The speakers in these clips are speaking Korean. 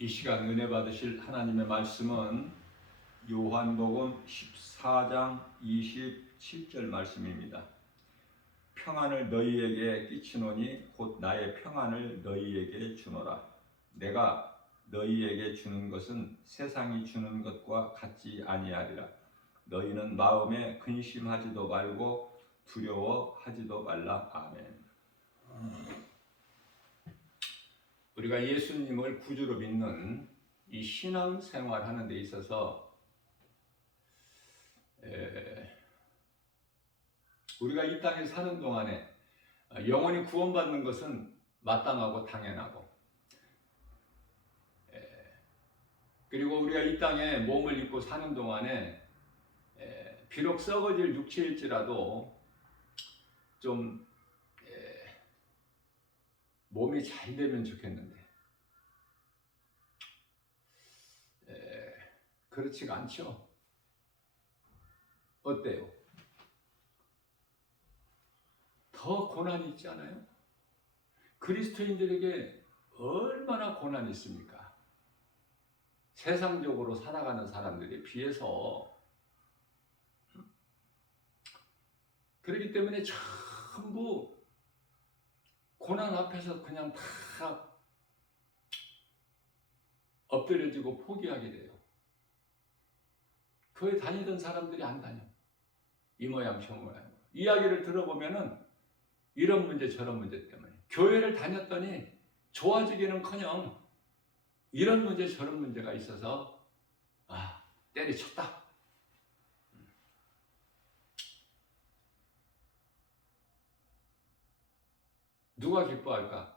이 시간 은혜 받으실 하나님의 말씀은 요한복음 14장 27절 말씀입니다. 평안을 너희에게 끼치노니 곧 나의 평안을 너희에게 주노라. 내가 너희에게 주는 것은 세상이 주는 것과 같지 아니하리라. 너희는 마음에 근심하지도 말고 두려워하지도 말라. 아멘. 우리가 예수님을 구주로 믿는 이 신앙생활 하는 데 있어서 우리가 이 땅에 사는 동안에 영원히 구원받는 것은 마땅하고 당연하고, 그리고 우리가 이 땅에 몸을 입고 사는 동안에 비록 썩어질 육체일지라도 좀 몸이 잘 되면 좋겠는데 그렇지가 않죠. 어때요? 더 고난이 있지 않아요? 그리스도인들에게 얼마나 고난이 있습니까? 세상적으로 살아가는 사람들에 비해서. 그렇기 때문에 전부 고난 앞에서 그냥 다 엎드려지고 포기하게 돼요. 교회 다니던 사람들이 안 다녀. 이 모양 저 모양. 이야기를 들어보면은 이런 문제 저런 문제 때문에 교회를 다녔더니 좋아지기는커녕 이런 문제 저런 문제가 있어서 때려쳤다. 누가 기뻐할까?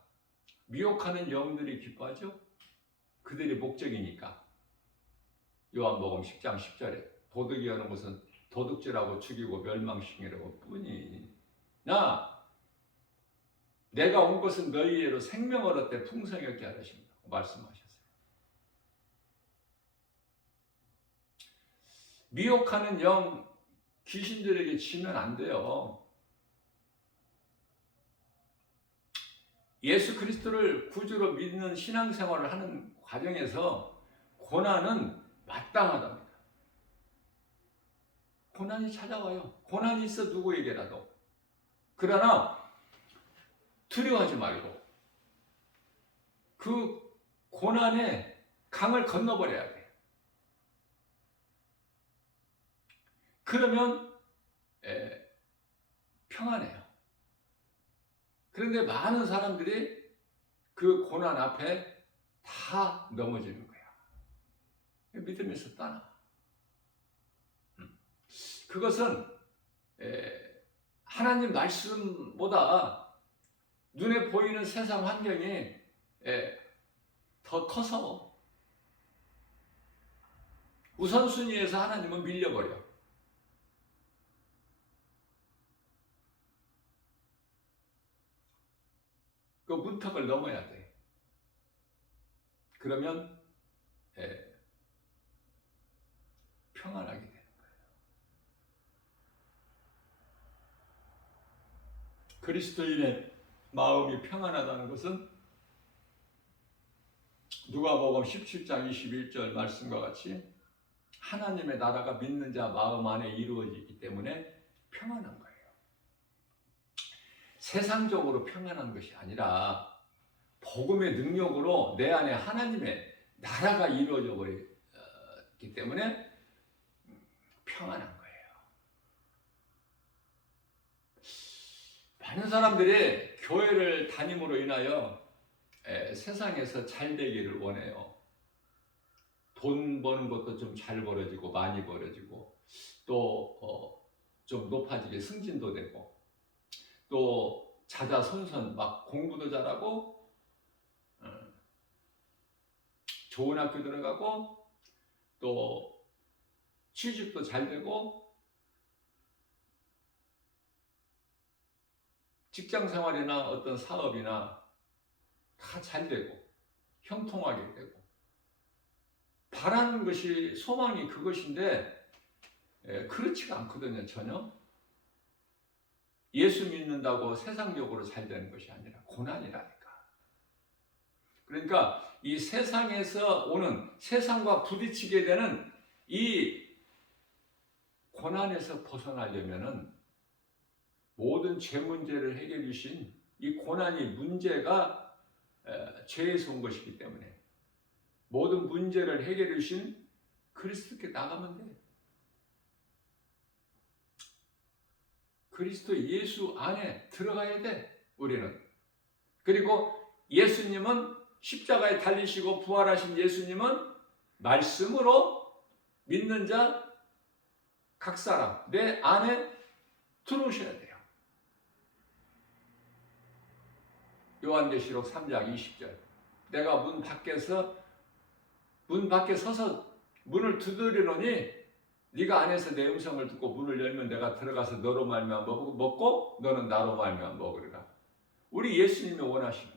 미혹하는 영들이 기뻐하죠? 그들이 목적이니까. 요한복음 10장 10절에 도둑이 하는 것은 도둑질하고 죽이고 멸망시키려고 뿐이 내가 온 것은 너희에로 생명을 얻되 풍성히 얻게 하려십니다 말씀하셨어요. 미혹하는 영 귀신들에게 지면 안 돼요. 예수 그리스도를 구주로 믿는 신앙생활을 하는 과정에서 고난은 마땅하답니다. 고난이 찾아와요. 고난이 있어 누구에게라도. 그러나 두려워하지 말고 그 고난의 강을 건너버려야 돼. 그러면 평안해요. 그런데 많은 사람들이 그 고난 앞에 다 넘어지는 거야. 믿음에서 떠나. 그것은 하나님 말씀보다 눈에 보이는 세상 환경이 더 커서 우선순위에서 하나님은 밀려버려. 그 문턱을 넘어야 돼. 그러면 평안하게 되는 거예요. 그리스도인의 마음이 평안하다는 것은 누가복음 17장 21절 말씀과 같이 하나님의 나라가 믿는 자 마음 안에 이루어지기 때문에 평안한 거예요. 세상적으로 평안한 것이 아니라 복음의 능력으로 내 안에 하나님의 나라가 이루어져 버렸기 때문에 평안한 거예요. 많은 사람들이 교회를 다님으로 인하여 세상에서 잘 되기를 원해요. 돈 버는 것도 좀 잘 벌어지고 많이 벌어지고 또 좀 높아지게 승진도 되고 또 자자손손 막 공부도 잘하고 좋은 학교 들어가고 또 취직도 잘 되고 직장 생활이나 어떤 사업이나 다 잘 되고 형통하게 되고 바라는 것이 소망이 그것인데 그렇지가 않거든요. 전혀. 예수 믿는다고 세상적으로 잘 되는 것이 아니라 고난이라니까. 그러니까 이 세상에서 오는 세상과 부딪히게 되는 이 고난에서 벗어나려면은 모든 죄 문제를 해결해 주신 이 고난이 문제가 죄에서 온 것이기 때문에 모든 문제를 해결해 주신 그리스도께 나가면 돼. 그리스도 예수 안에 들어가야 돼, 우리는. 그리고 예수님은 십자가에 달리시고 부활하신 예수님은 말씀으로 믿는 자 각 사람 내 안에 들어오셔야 돼요. 요한계시록 3장 20절. 내가 문 밖에 서서 문을 두드리노니 네가 안에서 내 음성을 듣고 문을 열면 내가 들어가서 너로 말미암아 먹고 너는 나로 말미암아 먹으리라. 우리 예수님이 원하시는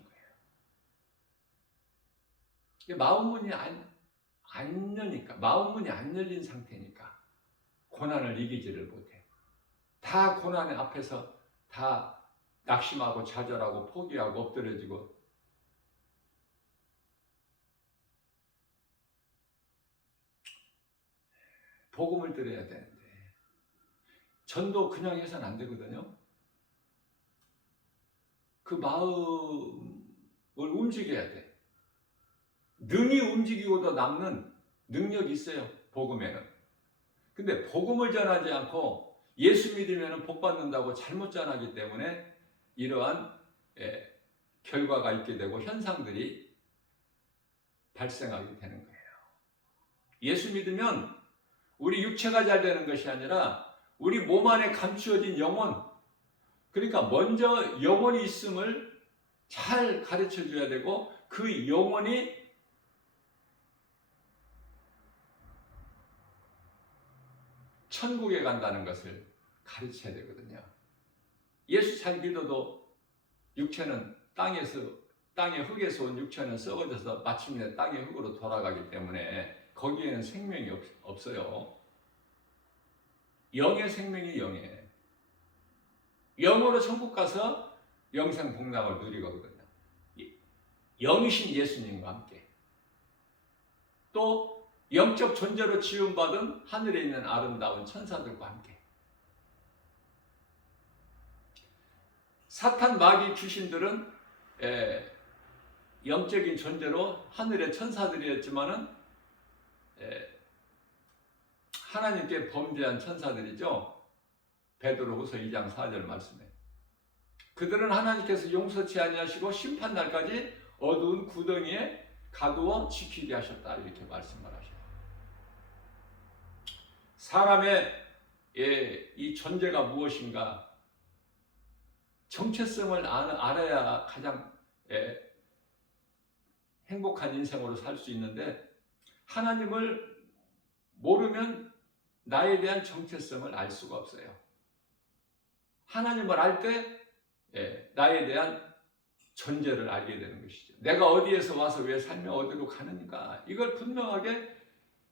거예요. 마음문이 안 여니까, 마음문이 안 열린 상태니까 고난을 이기지를 못해. 다 고난의 앞에서 다 낙심하고 좌절하고 포기하고 엎드려지고. 복음을 들어야 되는데 전도 그냥 해서는 안 되거든요. 그 마음을 움직여야 돼. 능히 움직이고도 남는 능력이 있어요, 복음에는. 근데 복음을 전하지 않고 예수 믿으면 복 받는다고 잘못 전하기 때문에 이러한 결과가 있게 되고 현상들이 발생하게 되는 거예요. 예수 믿으면 우리 육체가 잘 되는 것이 아니라 우리 몸 안에 감추어진 영혼, 그러니까 먼저 영혼이 있음을 잘 가르쳐 줘야 되고 그 영혼이 천국에 간다는 것을 가르쳐야 되거든요. 예수 잘 믿어도 육체는 땅의 흙에서 온 육체는 썩어져서 마침내 땅의 흙으로 돌아가기 때문에 거기에는 생명이 없어요. 영의 생명이 영이에요. 영으로 천국 가서 영생 복락을 누리거든요. 영이신 예수님과 함께 또 영적 존재로 지음받은 하늘에 있는 아름다운 천사들과 함께. 사탄 마귀 귀신들은 영적인 존재로 하늘의 천사들이었지만은 하나님께 범죄한 천사들이죠. 베드로후서 2장 4절 말씀에 그들은 하나님께서 용서치 아니하시고 심판날까지 어두운 구덩이에 가두어 지키게 하셨다, 이렇게 말씀을 하셔요. 사람의 이 존재가 무엇인가 정체성을 알아야 가장 행복한 인생으로 살 수 있는데 하나님을 모르면 나에 대한 정체성을 알 수가 없어요. 하나님을 알 때 나에 대한 존재를 알게 되는 것이죠. 내가 어디에서 와서 왜 살며 어디로 가는가, 이걸 분명하게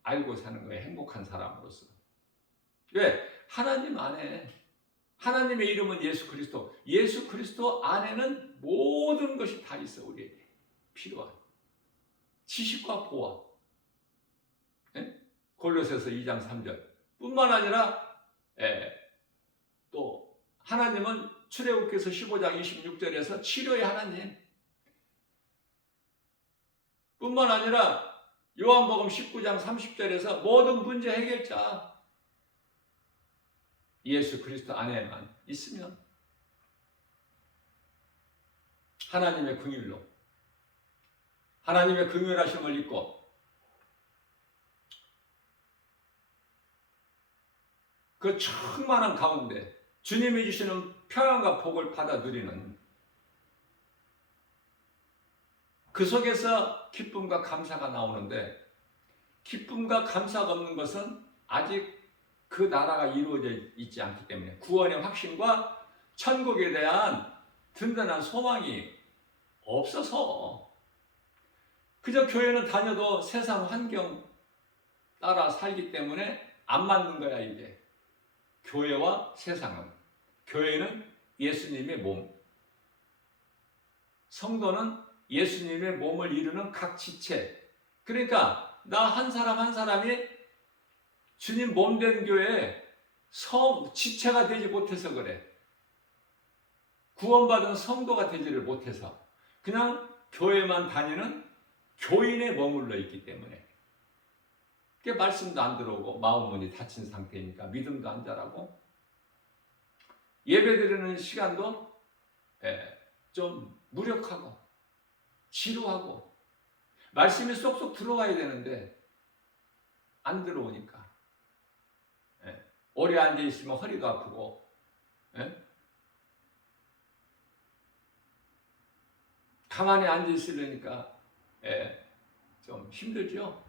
알고 사는 거예요, 행복한 사람으로서. 왜? 하나님 안에, 하나님의 이름은 예수 그리스도, 예수 그리스도 안에는 모든 것이 다 있어. 우리에게 필요한 지식과 보화. 골로새서 2장 3절 뿐만 아니라 또 하나님은 출애굽기서 15장 26절에서 치료의 하나님, 뿐만 아니라 요한복음 19장 30절에서 모든 문제 해결자 예수 그리스도 안에만 있으면 하나님의 긍휼로, 하나님의 긍휼하심을 입고 그 충만한 가운데 주님이 주시는 평안과 복을 받아 누리는, 그 속에서 기쁨과 감사가 나오는데, 기쁨과 감사가 없는 것은 아직 그 나라가 이루어져 있지 않기 때문에 구원의 확신과 천국에 대한 든든한 소망이 없어서 그저 교회는 다녀도 세상 환경 따라 살기 때문에 안 맞는 거야. 이제 교회와 세상은, 교회는 예수님의 몸, 성도는 예수님의 몸을 이루는 각 지체. 그러니까 나 한 사람 한 사람이 주님 몸된 교회에 지체가 되지 못해서 그래. 구원받은 성도가 되지를 못해서 그냥 교회만 다니는 교인에 머물러 있기 때문에 그게 말씀도 안 들어오고 마음 문이 닫힌 상태니까 믿음도 안 자라고 예배드리는 시간도 좀 무력하고 지루하고 말씀이 쏙쏙 들어와야 되는데 안 들어오니까 오래 앉아있으면 허리도 아프고 가만히 앉아있으려니까 좀 힘들죠.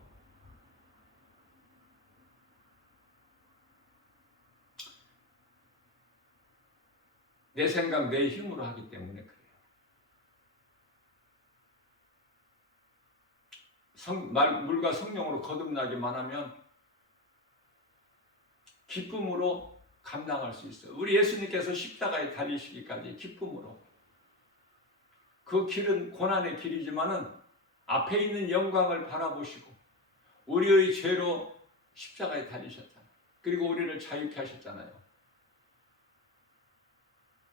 내 생각, 내 힘으로 하기 때문에 그래요. 물과 성령으로 거듭나기만 하면 기쁨으로 감당할 수 있어요. 우리 예수님께서 십자가에 달리시기까지 기쁨으로. 그 길은 고난의 길이지만은 앞에 있는 영광을 바라보시고 우리의 죄로 십자가에 달리셨잖아요. 그리고 우리를 자유케 하셨잖아요.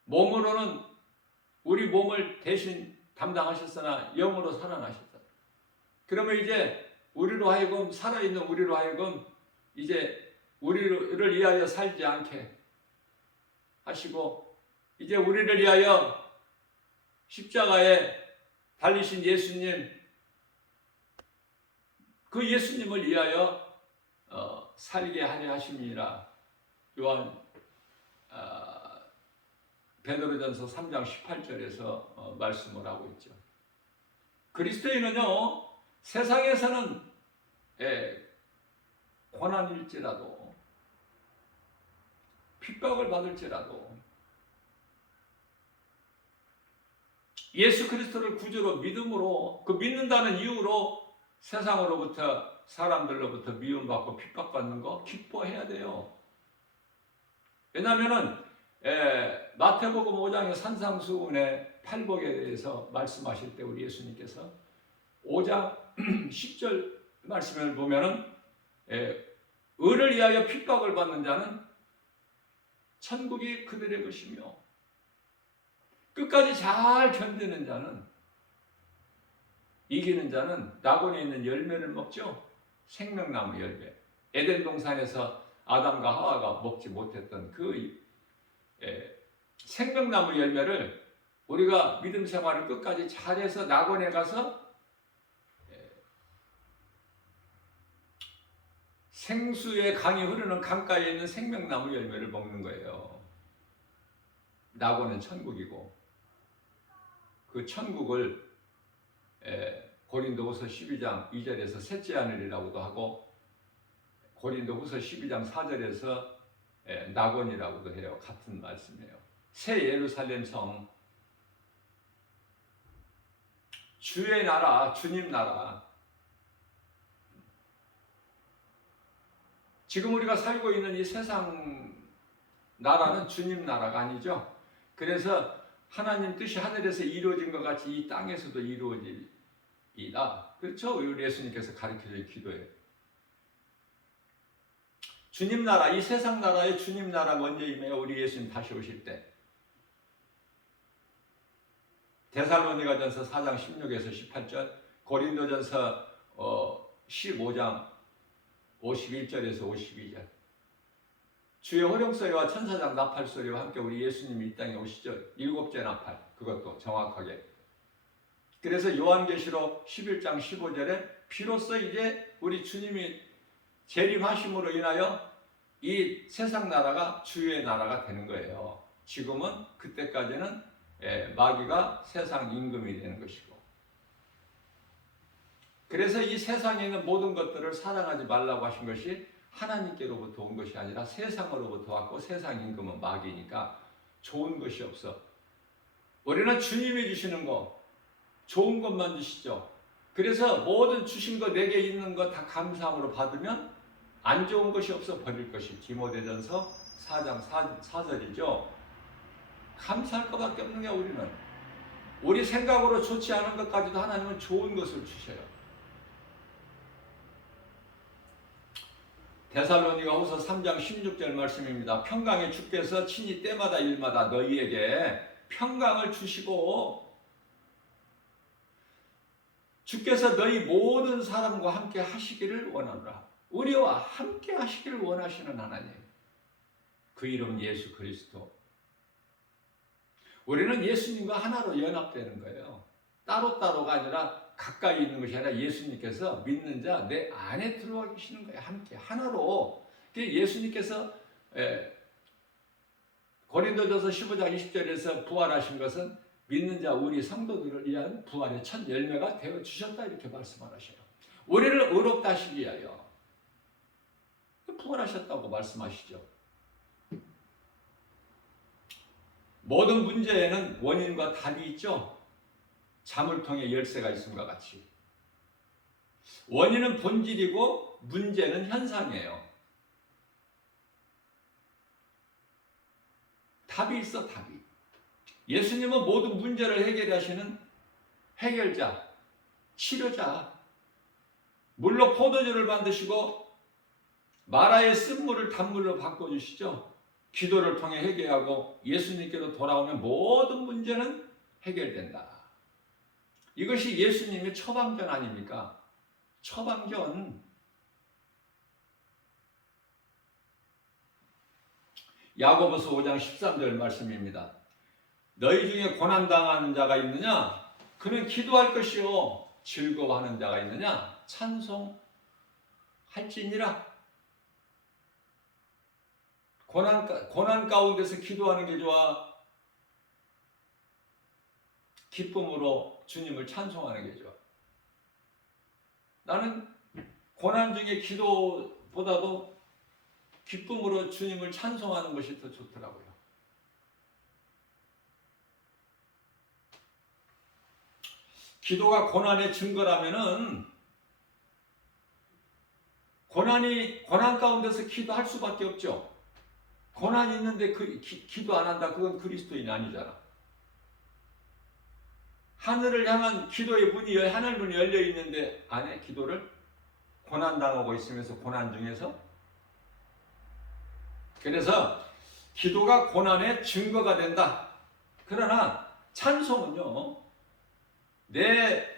몸으로는 우리 몸을 대신 담당하셨으나 영으로 살아나셨잖아요. 그러면 이제 우리로 하여금 살아있는 우리로 하여금 이제 우리를 위하여 살지 않게 하시고 이제 우리를 위하여 십자가에 달리신 예수님 그 예수님을 위하여 살게 하려 하심이라 요한 베드로전서 3장 18절에서 말씀을 하고 있죠. 그리스도인은요 세상에서는 고난일지라도 핍박을 받을지라도 예수 그리스도를 구주로 믿음으로 그 믿는다는 이유로 세상으로부터 사람들로부터 미움받고 핍박받는 거 기뻐해야 돼요. 왜냐하면은 마태복음 5장의 산상수훈의 팔복에 대해서 말씀하실 때 우리 예수님께서 5장 10절 말씀을 보면은 의를 위하여 핍박을 받는 자는 천국이 그들의 것이며 끝까지 잘 견디는 자는 이기는 자는 낙원에 있는 열매를 먹죠. 생명나무 열매. 에덴 동산에서 아담과 하와가 먹지 못했던 그 생명나무 열매를 우리가 믿음 생활을 끝까지 잘해서 낙원에 가서 생수의 강이 흐르는 강가에 있는 생명나무 열매를 먹는 거예요. 낙원은 천국이고 그 천국을 고린도후서 12장 2절에서 셋째 하늘이라고도 하고 고린도후서 12장 4절에서 낙원이라고도 해요. 같은 말씀이에요. 새 예루살렘 성 주의 나라, 주님 나라. 지금 우리가 살고 있는 이 세상 나라는 주님 나라가 아니죠. 그래서 하나님 뜻이 하늘에서 이루어진 것 같이 이 땅에서도 이루어지리이다. 그렇죠? 우리 예수님께서 가르쳐준 기도예요. 주님 나라, 이 세상 나라의 주님 나라가 언제 임해요? 우리 예수님 다시 오실 때. 데살로니가전서 4장 16에서 18절, 고린도전서 15장 51절에서 52절. 주의 호령소리와 천사장 나팔소리와 함께 우리 예수님이 이 땅에 오시죠. 7째 나팔, 그것도 정확하게. 그래서 요한계시록 11장 15절에 비로소 이제 우리 주님이 재림하심으로 인하여 이 세상 나라가 주의 나라가 되는 거예요. 지금은 그때까지는 마귀가 세상 임금이 되는 것이고. 그래서 이 세상에 있는 모든 것들을 사랑하지 말라고 하신 것이 하나님께로부터 온 것이 아니라 세상으로부터 왔고 세상 임금은 마귀니까 좋은 것이 없어. 우리는 주님이 주시는 거 좋은 것만 주시죠. 그래서 모든 주신 거 내게 있는 거 다 감사함으로 받으면 안 좋은 것이 없어 버릴 것이 디모데전서 4장 4절이죠. 감사할 것밖에 없는 게 우리는. 우리 생각으로 좋지 않은 것까지도 하나님은 좋은 것을 주셔요. 데살로니가후서 3장 16절 말씀입니다. 평강의 주께서 친히 때마다 일마다 너희에게 평강을 주시고 주께서 너희 모든 사람과 함께 하시기를 원하노라. 우리와 함께 하시기를 원하시는 하나님, 그 이름 예수 그리스도. 우리는 예수님과 하나로 연합되는 거예요. 따로따로가 아니라 가까이 있는 것이 아니라 예수님께서 믿는 자 내 안에 들어와 계시는 거예요. 함께 하나로. 예수님께서 고린도전서 15장 20절에서 부활하신 것은 믿는 자 우리 성도들을 위한 부활의 첫 열매가 되어 주셨다, 이렇게 말씀하셔요. 우리를 의롭다 하시기 위하여 부활하셨다고 말씀하시죠. 모든 문제에는 원인과 답이 있죠. 자물통에 열쇠가 있음과 같이 원인은 본질이고 문제는 현상이에요. 답이 있어, 답이. 예수님은 모든 문제를 해결하시는 해결자, 치료자. 물로 포도주를 만드시고 마라의 쓴물을 단물로 바꿔주시죠. 기도를 통해 해결하고 예수님께로 돌아오면 모든 문제는 해결된다. 이것이 예수님의 처방전 아닙니까? 처방전. 야고보서 5장 13절 말씀입니다. 너희 중에 고난당하는 자가 있느냐? 그는 기도할 것이요. 즐거워하는 자가 있느냐? 찬송할지니라. 고난 가운데서 기도하는 게 좋아? 기쁨으로 주님을 찬송하는 게 좋아? 나는 고난 중에 기도보다도 기쁨으로 주님을 찬송하는 것이 더 좋더라고요. 기도가 고난의 증거라면은 고난 가운데서 기도할 수밖에 없죠. 고난이 있는데 기도 안 한다, 그건 그리스도인이 아니잖아. 하늘을 향한 기도의 문이 하늘 문이 열려 있는데 안에 기도를 고난 당하고 있으면서 고난 중에서. 그래서 기도가 고난의 증거가 된다. 그러나 찬송은요, 내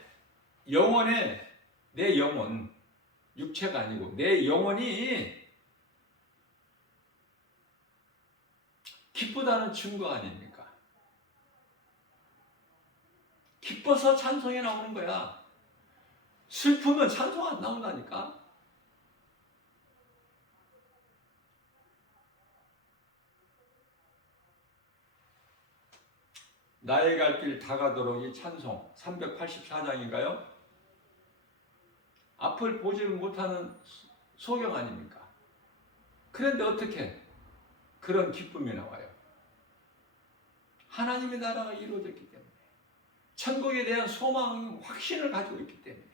영혼, 육체가 아니고 내 영혼이 기쁘다는 증거 아닙니까? 기뻐서 찬송이 나오는 거야. 슬프면 찬송 안 나온다니까. 나의 갈 길 다가도록 이 찬송 384장인가요? 앞을 보지 못하는 소경 아닙니까? 그런데 어떻게 그런 기쁨이 나와요? 하나님의 나라가 이루어졌기 때문에, 천국에 대한 소망, 확신을 가지고 있기 때문에.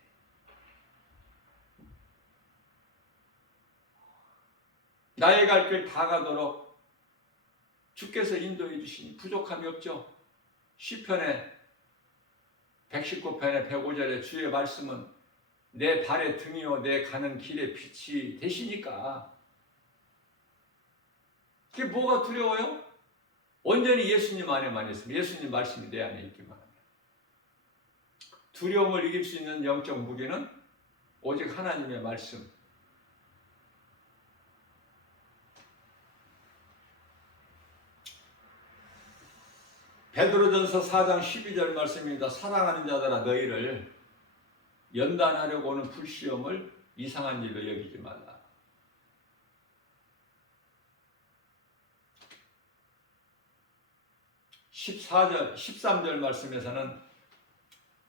나의 갈 길 다가도록 주께서 인도해 주시니 부족함이 없죠. 시편의 119편의 105절에 주의 말씀은 내 발의 등이요 내 가는 길의 빛이 되시니까. 그게 뭐가 두려워요? 온전히 예수님 안에만 있으면, 예수님 말씀이 내 안에 있기만 하면. 두려움을 이길 수 있는 영적 무기는 오직 하나님의 말씀. 베드로전서 4장 12절 말씀입니다. 사랑하는 자들아 너희를 연단하려고 오는 불시험을 이상한 일로 여기지 말라. 13절 말씀에서는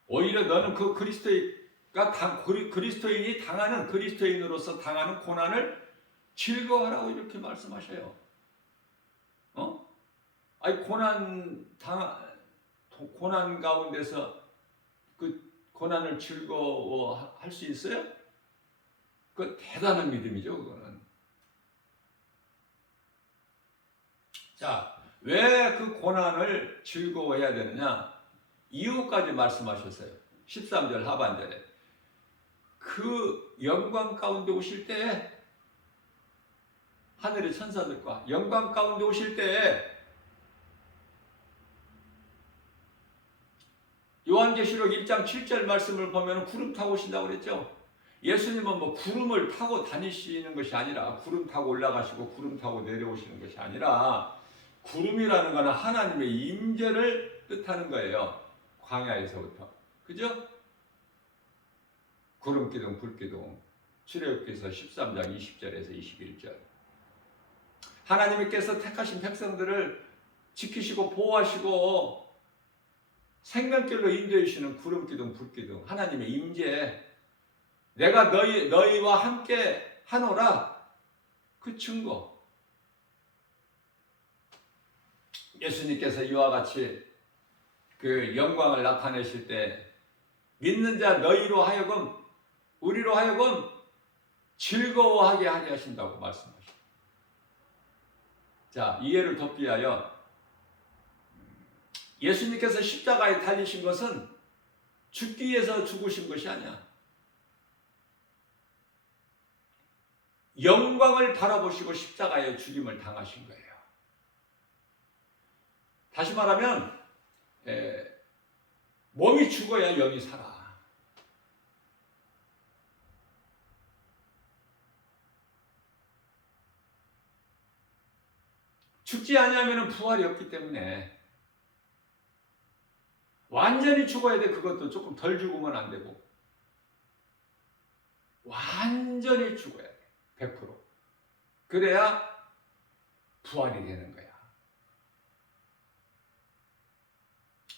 오히려 너는 그 그리스도인이 당하는, 그리스도인으로서 당하는 고난을 즐거워하라고 이렇게 말씀하셔요. 아니 고난 가운데서 그 고난을 즐거워할 수 있어요? 그 대단한 믿음이죠, 그거는. 자, 왜 그 고난을 즐거워해야 되느냐? 이후까지 말씀하셨어요. 13절 하반절에. 그 영광 가운데 오실 때에, 하늘의 천사들과 영광 가운데 오실 때에, 요한계시록 1장 7절 말씀을 보면 구름 타고 오신다고 그랬죠. 예수님은 뭐 구름을 타고 다니시는 것이 아니라, 구름 타고 올라가시고 구름 타고 내려오시는 것이 아니라, 구름이라는 것은 하나님의 임재를 뜻하는 거예요. 광야에서부터. 그죠? 구름기둥, 불기둥. 출애굽기서 13장 20절에서 21절. 하나님께서 택하신 백성들을 지키시고 보호하시고 생명길로 인도해 주시는 구름기둥, 불기둥. 하나님의 임재. 내가 너희와 함께 하노라. 그 증거. 예수님께서 이와 같이 그 영광을 나타내실 때 믿는 자 너희로 하여금, 우리로 하여금 즐거워하게 하게 하신다고 말씀하십니다. 자, 이해를 돕기 위하여 예수님께서 십자가에 달리신 것은 죽기 위해서 죽으신 것이 아니야. 영광을 바라보시고 십자가에 죽임을 당하신 거예요. 다시 말하면 몸이 죽어야 영이 살아. 죽지 아니하면 부활이 없기 때문에 완전히 죽어야 돼. 그것도 조금 덜 죽으면 안 되고 완전히 죽어야 돼. 100%. 그래야 부활이 되는 거야.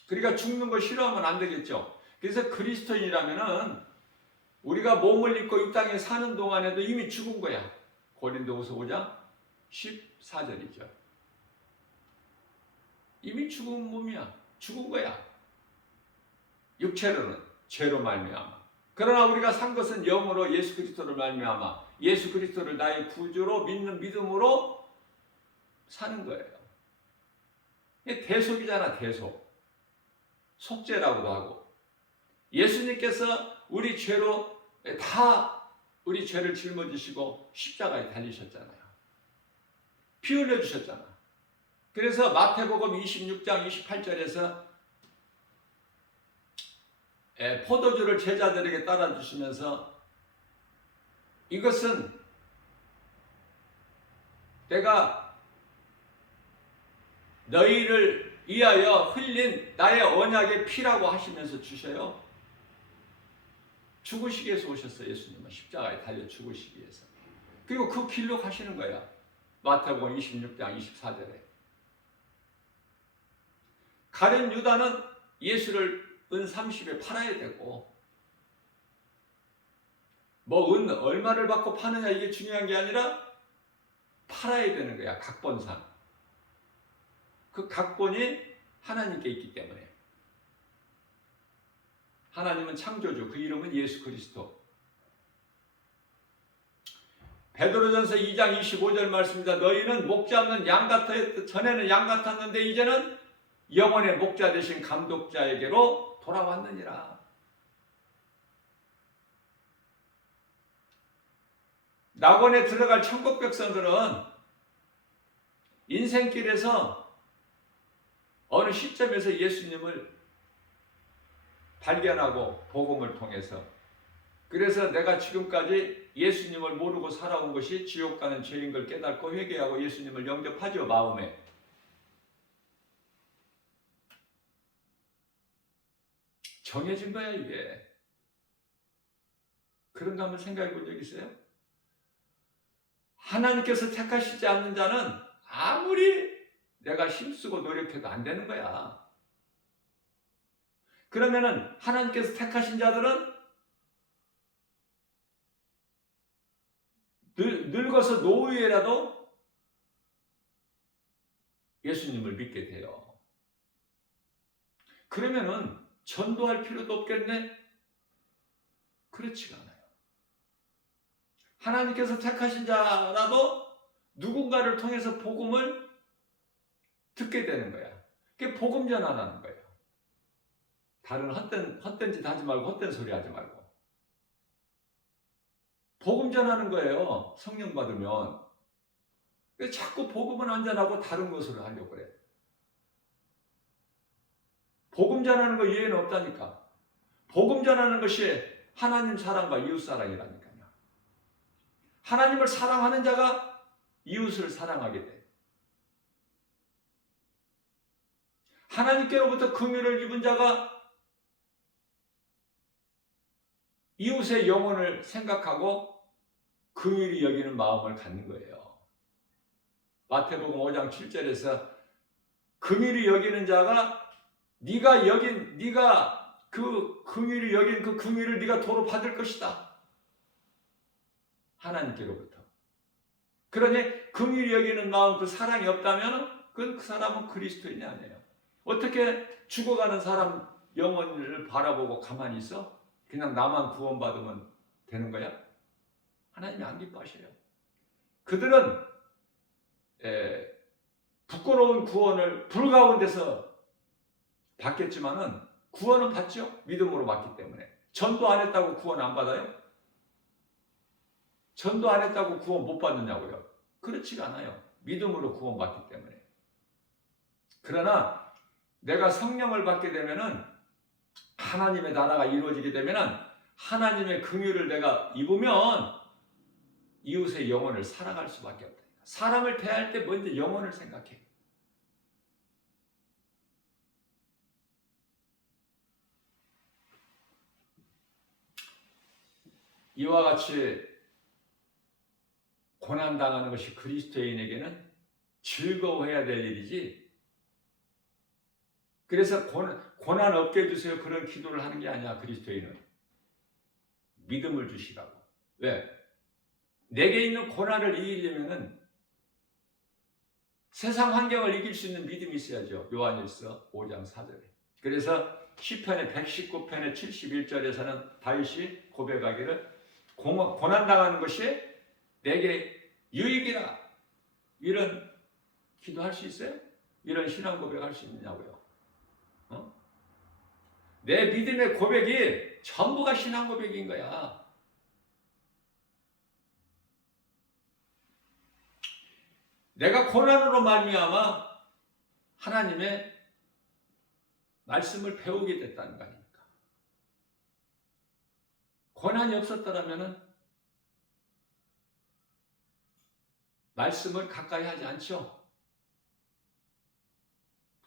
그러니까 죽는 걸 싫어하면 안 되겠죠. 그래서 그리스도인이라면은 우리가 몸을 입고 이 땅에 사는 동안에도 이미 죽은 거야. 고린도후서 5장 14절이죠. 이미 죽은 몸이야. 죽은 거야. 육체로는 죄로 말미암아. 그러나 우리가 산 것은 영으로 예수 그리스도를 말미암아. 예수 그리스도를 나의 구주로 믿는 믿음으로 사는 거예요. 이게 대속이잖아, 대속. 속죄라고도 하고. 예수님께서 우리 죄로 다 우리 죄를 짊어지시고 십자가에 달리셨잖아요. 피 흘려주셨잖아. 그래서 마태복음 26장 28절에서 포도주를 제자들에게 따라주시면서 이것은 내가 너희를 위하여 흘린 나의 언약의 피라고 하시면서 주셔요. 죽으시기 위해서 오셨어요. 예수님은 십자가에 달려 죽으시기 위해서. 그리고 그 길로 가시는 거야. 마태복음 26장 24절에. 가룟 유다는 예수를 은 30에 팔아야 되고, 뭐 은 얼마를 받고 파느냐 이게 중요한 게 아니라 팔아야 되는 거야. 각본상. 그 각본이 하나님께 있기 때문에. 하나님은 창조주, 그 이름은 예수 그리스도. 베드로전서 2장 25절 말씀입니다. 너희는 목자 없는 양 같았, 전에는 양 같았는데 이제는 영원의 목자 되신 감독자에게로 돌아왔느니라. 낙원에 들어갈 천국 백성들은 인생길에서 어느 시점에서 예수님을 발견하고 복음을 통해서, 그래서 내가 지금까지 예수님을 모르고 살아온 것이 지옥 가는 죄인 걸 깨닫고 회개하고 예수님을 영접하죠. 마음에. 정해진 거야 이게. 그런가 한번 생각해 본 적 있어요? 하나님께서 택하시지 않는 자는 아무리 내가 힘쓰고 노력해도 안 되는 거야. 그러면은 하나님께서 택하신 자들은 늙어서 노후에라도 예수님을 믿게 돼요. 그러면은 전도할 필요도 없겠네? 그렇지가 않아요. 하나님께서 택하신 자라도 누군가를 통해서 복음을 듣게 되는 거야. 그게 복음 전환하는 거예요. 다른 헛된 짓 하지 말고 헛된 소리 하지 말고 복음 전하는 거예요. 성령 받으면. 왜 자꾸 복음은 안 전하고 다른 것으로 하려고 그래. 복음 전하는 거 이해는 없다니까. 복음 전하는 것이 하나님 사랑과 이웃 사랑이라니까요. 하나님을 사랑하는 자가 이웃을 사랑하게 돼. 하나님께로부터 긍휼을 입은 자가 이웃의 영혼을 생각하고 긍휼히 여기는 마음을 갖는 거예요. 마태복음 5장 7절에서 긍휼히 여기는 자가 네가 그 긍휼히 여긴 그 긍휼을 네가 도로 받을 것이다. 하나님께로부터. 그러니 긍휼히 여기는 마음, 그 사랑이 없다면 그 사람은 그리스도인이 아니에요. 어떻게 죽어가는 사람 영혼을 바라보고 가만히 있어? 그냥 나만 구원받으면 되는 거야? 하나님이 안 기뻐하셔요. 그들은 부끄러운 구원을 불가운데서 받겠지만은 구원은 받죠. 믿음으로 받기 때문에. 전도 안 했다고 구원 안 받아요? 전도 안 했다고 구원 못 받느냐고요? 그렇지가 않아요. 믿음으로 구원 받기 때문에. 그러나 내가 성령을 받게 되면은 하나님의 나라가 이루어지게 되면은 하나님의 긍휼을 내가 입으면 이웃의 영혼을 사랑할 수밖에 없다. 사람을 대할 때 먼저 영혼을 생각해. 이와 같이 고난당하는 것이 그리스도인에게는 즐거워해야 될 일이지. 그래서 고난 없게 해주세요. 그런 기도를 하는 게 아니야. 그리스도인은. 믿음을 주시라고. 왜? 내게 있는 고난을 이기려면은 세상 환경을 이길 수 있는 믿음이 있어야죠. 요한일서 5장 4절에. 그래서 시편의 119편의 71절에서는 다윗이 고백하기를 고난당하는 것이 내게 유익이라. 이런 기도할 수 있어요? 이런 신앙 고백할 수 있냐고요? 내 믿음의 고백이 전부가 신앙 고백인 거야. 내가 고난으로 말미암아 하나님의 말씀을 배우게 됐다는 거 아닙니까? 고난이 없었더라면 말씀을 가까이 하지 않죠.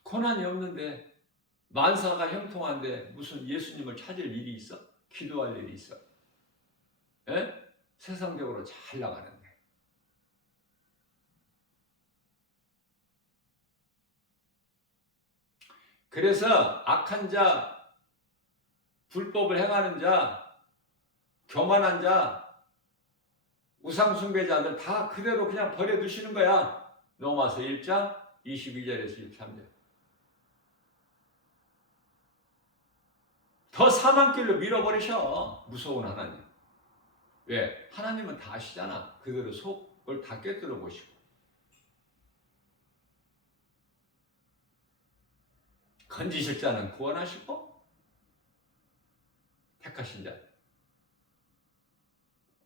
고난이 없는데 만사가 형통한데 무슨 예수님을 찾을 일이 있어? 기도할 일이 있어? 에? 세상적으로 잘 나가는데. 그래서 악한 자, 불법을 행하는 자, 교만한 자, 우상숭배자들 다 그대로 그냥 버려두시는 거야. 로마서 1장 22절에서 23절. 더 사망길로 밀어버리셔. 무서운 하나님. 왜? 하나님은 다 아시잖아. 그대로 속을 다 꿰뚫어 보시고. 건지실 자는 구원하시고 택하신 자.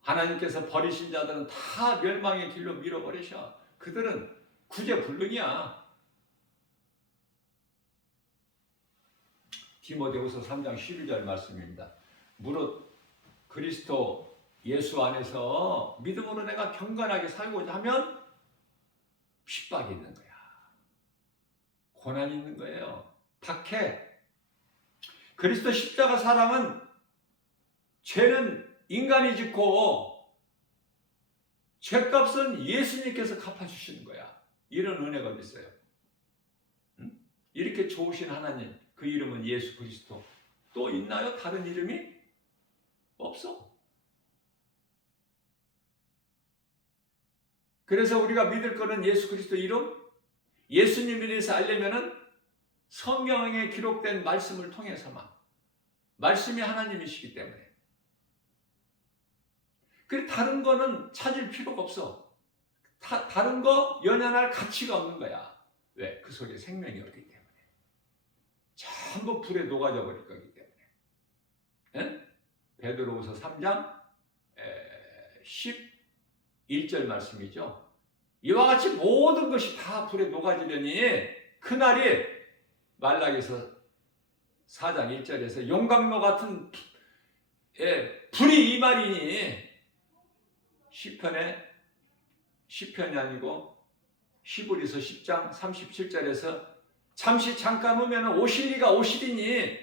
하나님께서 버리신 자들은 다 멸망의 길로 밀어버리셔. 그들은 구제불능이야. 디모데후서 3장 11절 말씀입니다. 무릇 그리스도 예수 안에서 믿음으로 내가 경건하게 살고자 하면 핍박이 있는 거야. 고난이 있는 거예요. 박해. 그리스도 십자가 사랑은 죄는 인간이 짓고 죄값은 예수님께서 갚아주시는 거야. 이런 은혜가 어디 있어요? 응? 이렇게 좋으신 하나님, 그 이름은 예수 그리스도. 또 있나요? 다른 이름이? 없어. 그래서 우리가 믿을 거는 예수 그리스도 이름? 예수님에 대해서 알려면은 성경에 기록된 말씀을 통해서만. 말씀이 하나님이시기 때문에. 그래 다른 거는 찾을 필요가 없어. 다른 거 연연할 가치가 없는 거야. 왜? 그 속에 생명이 없기 때문에. 전부 불에 녹아져 버릴 거기 때문에. 예? 베드로후서 3장 11절 말씀이죠. 이와 같이 모든 것이 다 불에 녹아지려니 그날이 말라기서 4장 1절에서 용광로 같은 불이 임하리니 시편이 아니고 히브리서 10장 37절에서 잠깐 후면 오시리가 오시리니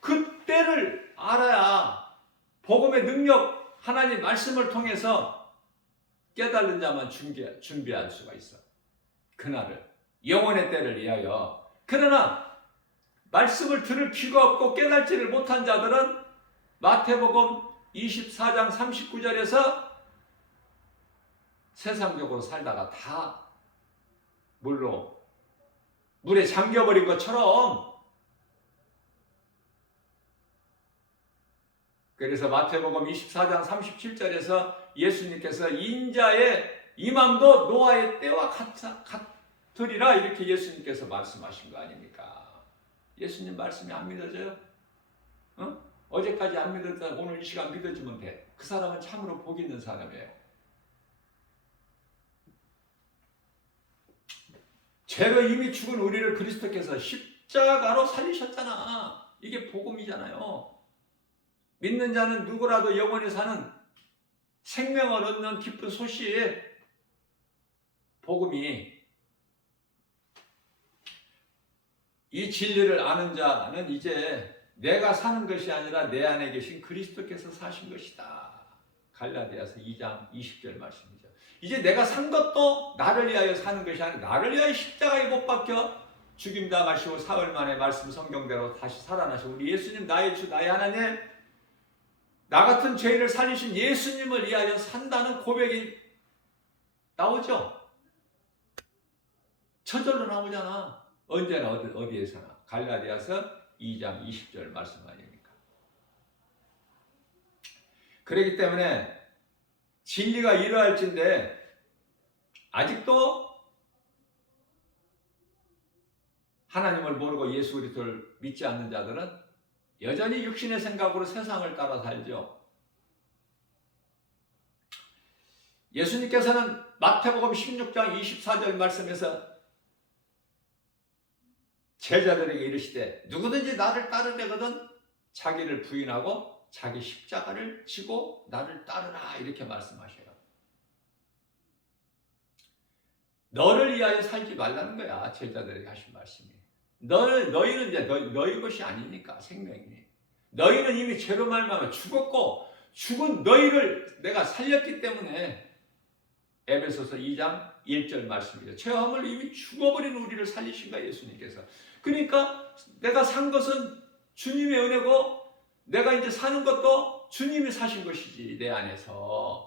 그때를 알아야 복음의 능력 하나님 말씀을 통해서 깨달은 자만 준비할 수가 있어. 그날을 영원의 때를 위하여. 그러나 말씀을 들을 귀가 없고 깨달지를 못한 자들은 마태복음 24장 39절에서 세상적으로 살다가 다 물에 잠겨버린 것처럼, 그래서 마태복음 24장 37절에서 예수님께서 인자의 임함도 노아의 때와 같으리라 이렇게 예수님께서 말씀하신 거 아닙니까? 예수님 말씀이 안 믿어져요? 어제까지 안 믿었다 오늘 이 시간 믿어주면 돼. 그 사람은 참으로 복 있는 사람이에요. 죄로 이미 죽은 우리를 그리스도께서 십자가로 살리셨잖아. 이게 복음이잖아요. 믿는 자는 누구라도 영원히 사는 생명을 얻는 기쁜 소식의 복음이, 이 진리를 아는 자는 이제 내가 사는 것이 아니라 내 안에 계신 그리스도께서 사신 것이다. 갈라디아서 2장 20절 말씀이죠. 이제 내가 산 것도 나를 위하여 사는 것이 아니라 나를 위하여 십자가에 못 박혀 죽임당하시고 사흘 만에 말씀 성경대로 다시 살아나시고 우리 예수님 나의 주 나의 하나님, 나 같은 죄인을 살리신 예수님을 위하여 산다는 고백이 나오죠. 저절로 나오잖아. 언제나 어디에서나. 갈라디아서 2장 20절 말씀 아닙니까? 그렇기 때문에 진리가 이러할진데 아직도 하나님을 모르고 예수 그리스도를 믿지 않는 자들은 여전히 육신의 생각으로 세상을 따라 살죠. 예수님께서는 마태복음 16장 24절 말씀에서 제자들에게 이르시되 누구든지 나를 따르려거든 자기를 부인하고 자기 십자가를 지고 나를 따르라 이렇게 말씀하셔요. 너를 위하여 살지 말라는 거야. 제자들에게 하신 말씀이. 너희는 이제 너희 것이 아니니까 생명이니. 너희는 이미 죄로 말미암아 죽었고 죽은 너희를 내가 살렸기 때문에 에베소서 2장 1절 말씀이죠. 죄함을 이미 죽어버린 우리를 살리신 거야 예수님께서. 그러니까 내가 산 것은 주님의 은혜고 내가 이제 사는 것도 주님이 사신 것이지 내 안에서.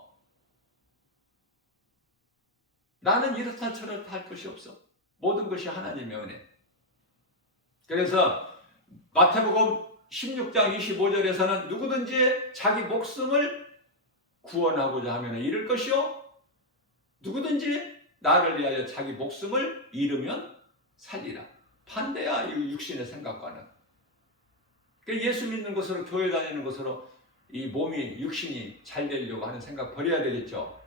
나는 이렇다 저렇다 할 것이 없어. 모든 것이 하나님의 은혜. 그래서 마태복음 16장 25절에서는 누구든지 자기 목숨을 구원하고자 하면 잃을 것이요 누구든지 나를 위하여 자기 목숨을 잃으면 살리라. 반대야 이 육신의 생각과는. 예수 믿는 것으로 교회 다니는 것으로 이 몸이 육신이 잘 되려고 하는 생각 버려야 되겠죠.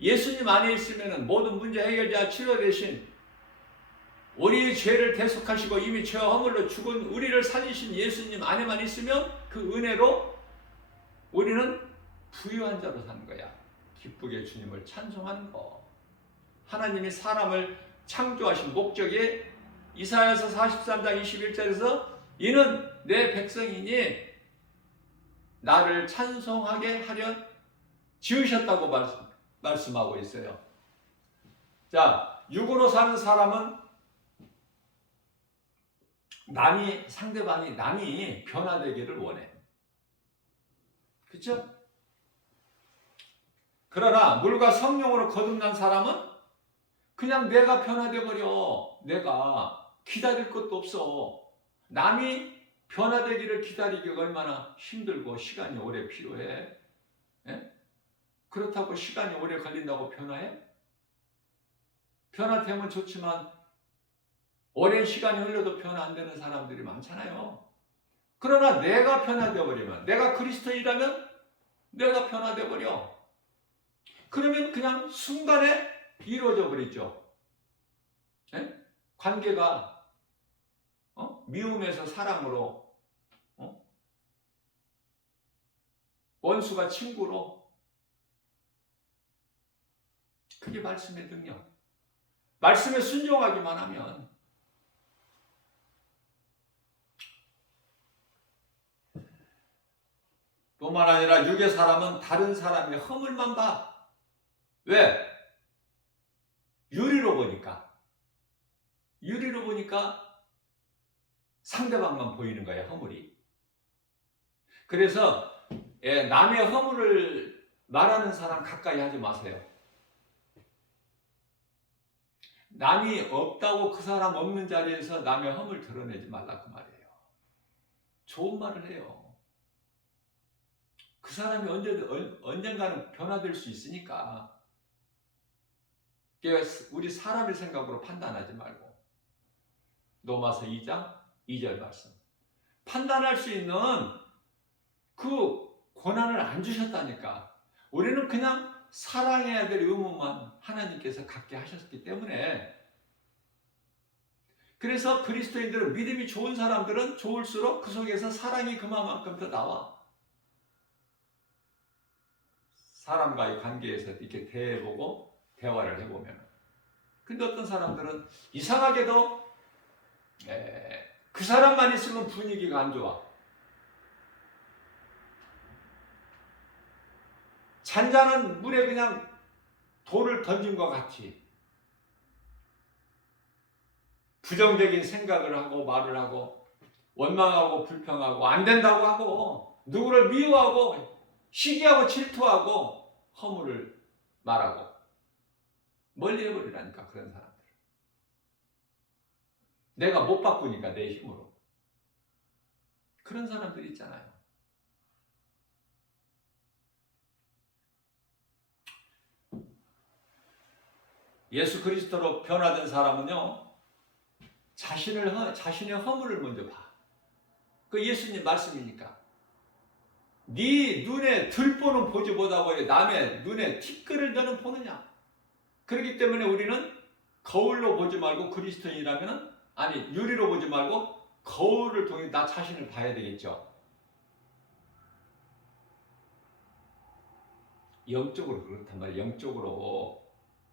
예수님 안에 있으면 모든 문제 해결자 치료 대신 우리의 죄를 대속하시고 이미 죄와 허물로 죽은 우리를 살리신 예수님 안에만 있으면 그 은혜로 우리는 부유한 자로 사는 거야. 기쁘게 주님을 찬송하는 거. 하나님이 사람을 창조하신 목적이 이사야서 43장 21절에서 이는 내 백성이니 나를 찬송하게 하려 지으셨다고 말씀하고 있어요. 자, 육으로 사는 사람은 상대방이 남이 변화되기를 원해. 그렇죠? 그러나 물과 성령으로 거듭난 사람은 그냥 내가 변화돼 버려. 내가 기다릴 것도 없어. 남이 변화되기를 기다리기가 얼마나 힘들고 시간이 오래 필요해. 예? 그렇다고 시간이 오래 걸린다고 변화해? 변화되면 좋지만 오랜 시간이 흘러도 변화 안 되는 사람들이 많잖아요. 그러나 내가 변화되어 버리면, 내가 그리스도인이라면 내가 변화되어 버려. 그러면 그냥 순간에 이루어져 버리죠. 네? 관계가 미움에서 사랑으로, 원수가 친구로. 그게 말씀의 능력. 말씀에 순종하기만 하면. 뿐만 아니라 육의 사람은 다른 사람의 허물만 봐. 왜? 유리로 보니까. 유리로 보니까 상대방만 보이는 거예요, 허물이. 그래서 남의 허물을 말하는 사람 가까이 하지 마세요. 남이 없다고 그 사람 없는 자리에서 남의 허물 드러내지 말라 그 말이에요. 좋은 말을 해요. 그 사람이 언젠가는 변화될 수 있으니까. 우리 사람의 생각으로 판단하지 말고. 로마서 2장 2절 말씀. 판단할 수 있는 그 권한을 안 주셨다니까. 우리는 그냥 사랑해야 될 의무만 하나님께서 갖게 하셨기 때문에. 그래서 그리스도인들은, 믿음이 좋은 사람들은 좋을수록 그 속에서 사랑이 그만큼 더 나와. 사람과의 관계에서 이렇게 대해보고 대화를 해보면. 근데 어떤 사람들은 이상하게도 그 사람만 있으면 분위기가 안 좋아. 잔잔한 물에 그냥 돌을 던진 것 같이 부정적인 생각을 하고 말을 하고 원망하고 불평하고 안 된다고 하고 누구를 미워하고 시기하고 질투하고 허물을 말하고 멀리 해버리라니까. 그런 사람들. 내가 못 바꾸니까 내 힘으로. 그런 사람들이 있잖아요. 예수 그리스도로 변화된 사람은요, 자신의 허물을 먼저 봐. 그 예수님 말씀이니까. 네 눈에 들보는 보지 못하고 남의 눈에 티끌을 너는 보느냐. 그렇기 때문에 우리는 거울로 보지 말고, 그리스도인이라면 유리로 보지 말고 거울을 통해 나 자신을 봐야 되겠죠. 영적으로 그렇단 말이에요. 영적으로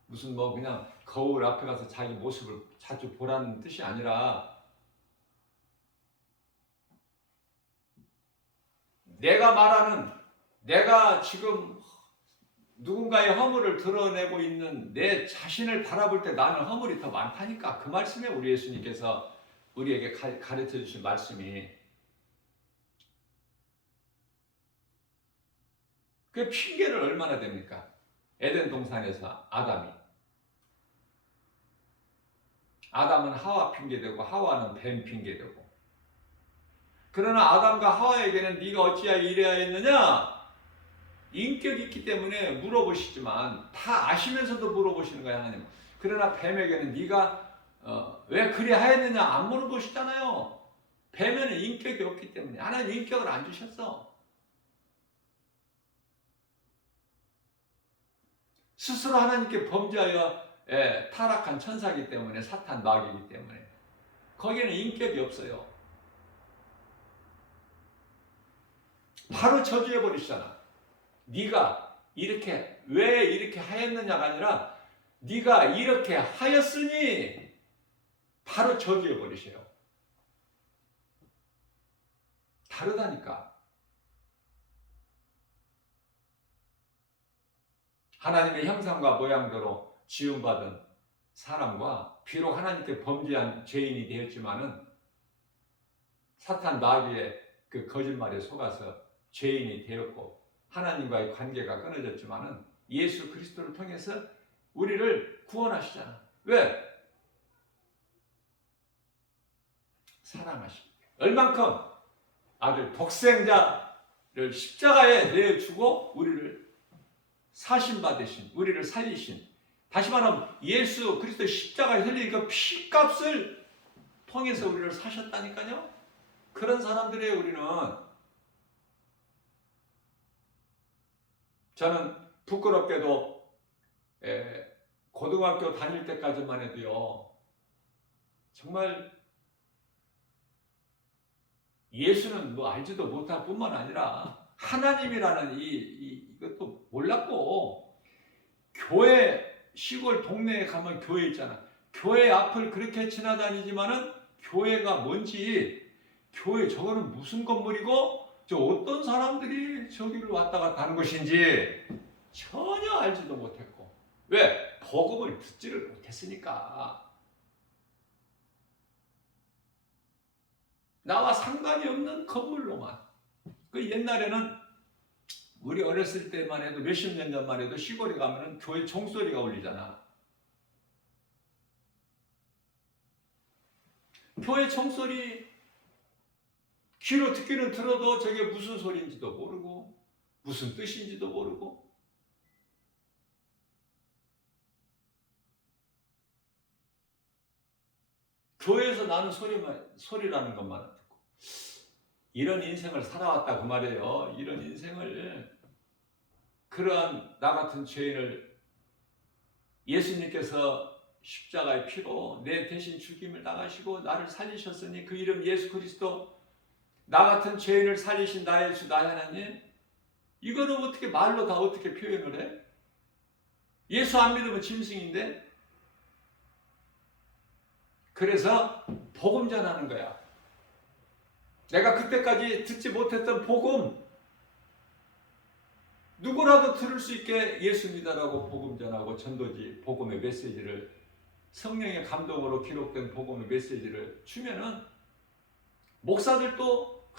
무슨 그냥 거울 앞에 가서 자기 모습을 자주 보라는 뜻이 아니라, 내가 지금 누군가의 허물을 드러내고 있는 내 자신을 바라볼 때 나는 허물이 더 많다니까. 그 말씀에 우리 예수님께서 우리에게 가르쳐 주신 말씀이. 그 핑계를 얼마나 됩니까? 에덴 동산에서 아담은 하와 핑계되고 하와는 뱀 핑계되고. 그러나 아담과 하와에게는 네가 어찌하여 이래야 했느냐? 인격이 있기 때문에 물어보시지만, 다 아시면서도 물어보시는 거야, 하나님. 그러나 뱀에게는 네가 왜 그래 하였느냐 안 물어보시잖아요. 뱀에는 인격이 없기 때문에. 하나님 인격을 안 주셨어. 스스로 하나님께 범죄하여 타락한 천사이기 때문에, 사탄 마귀이기 때문에 거기에는 인격이 없어요. 바로 저주해버리시잖아. 네가 왜 이렇게 하였느냐가 아니라 네가 이렇게 하였으니 바로 저주해버리셔요. 다르다니까. 하나님의 형상과 모양대로 지음받은 사람과, 비록 하나님께 범죄한 죄인이 되었지만은 사탄 마귀의 그 거짓말에 속아서 죄인이 되었고 하나님과의 관계가 끊어졌지만은 예수 그리스도를 통해서 우리를 구원하시잖아. 왜? 사랑하십니다. 얼만큼 아들 독생자를 십자가에 내어주고 우리를 사신받으신, 우리를 살리신, 다시 말하면 예수 그리스도 십자가에 흘린 그 피값을 통해서 우리를 사셨다니까요. 그런 사람들이에요. 우리는. 저는 부끄럽게도 고등학교 다닐 때까지만 해도요, 정말 예수는 뭐 알지도 못할 뿐만 아니라 하나님이라는 이것도 몰랐고, 교회, 시골 동네에 가면 교회 있잖아. 교회 앞을 그렇게 지나다니지만은 교회가 뭔지, 교회 저거는 무슨 건물이고 저 어떤 사람들이 저기를 왔다 갔다 하는 것인지 전혀 알지도 못했고. 왜? 복음을 듣지를 못했으니까. 나와 상관이 없는 건물로만. 그 옛날에는 우리 어렸을 때만 해도 몇십 년 전만 해도 시골에 가면은 교회 종소리가 울리잖아. 교회 종소리 귀로 듣기는 들어도 저게 무슨 소리인지도 모르고 무슨 뜻인지도 모르고. 교회에서 나는 소리라는 것만 듣고. 이런 인생을 살아왔다 그 말이에요. 이런 인생을, 그러한 나 같은 죄인을 예수님께서 십자가의 피로 내 대신 죽임을 당하시고 나를 살리셨으니 그 이름 예수 그리스도, 나 같은 죄인을 살리신 나의 주 나의 하나님, 이거는 어떻게 말로 다 어떻게 표현을 해? 예수 안 믿으면 짐승인데. 그래서 복음 전하는 거야. 내가 그때까지 듣지 못했던 복음, 누구라도 들을 수 있게 예수 믿으라고 복음 전하고 전도지, 복음의 메시지를, 성령의 감동으로 기록된 복음의 메시지를 주면은 목사들도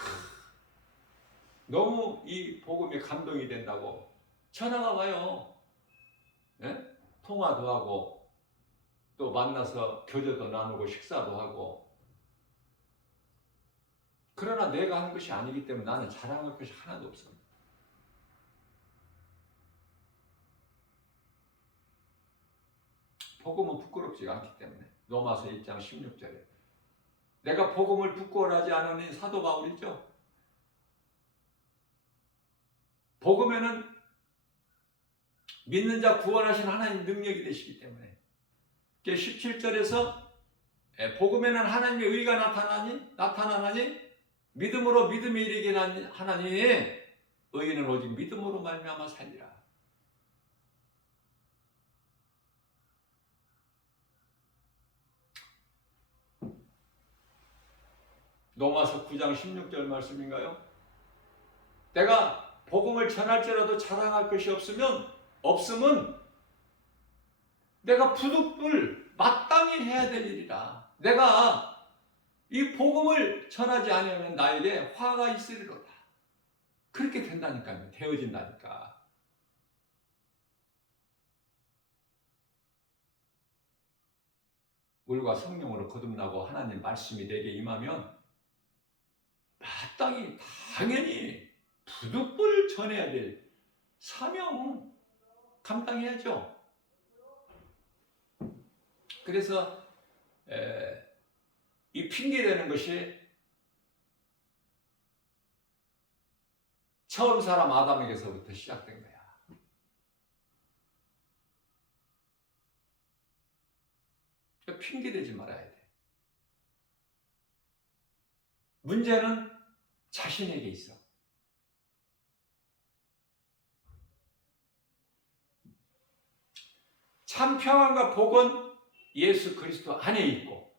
너무 이 복음에 감동이 된다고 전화가 와요. 네? 통화도 하고 또 만나서 교제도 나누고 식사도 하고. 그러나 내가 하는 것이 아니기 때문에 나는 자랑할 것이 하나도 없습니다. 복음은 부끄럽지가 않기 때문에. 로마서 1장 16절에 내가 복음을 부끄러워하지 않으니 사도 바울이죠. 복음에는 믿는 자 구원하신 하나님 능력이 되시기 때문에. 17절에서 복음에는 하나님의 의가 나타나니 믿음으로 믿음에 이르게 하나니 의인은 오직 믿음으로 말미암아 살리라. 로마서 9장 16절 말씀인가요? 내가 복음을 전할지라도 자랑할 것이 없음은 내가 부득불 마땅히 해야 될 일이라. 내가 이 복음을 전하지 않으면 나에게 화가 있으리로다. 그렇게 된다니까요. 되어진다니까. 물과 성령으로 거듭나고 하나님 말씀이 내게 임하면 마땅히 당연히 부득불 전해야 될 사명 감당해야죠. 그래서 이 핑계대는 것이 처음 사람 아담에게서부터 시작된 거야. 핑계대지 말아야 돼. 문제는 자신에게 있어. 참 평안과 복은 예수 그리스도 안에 있고,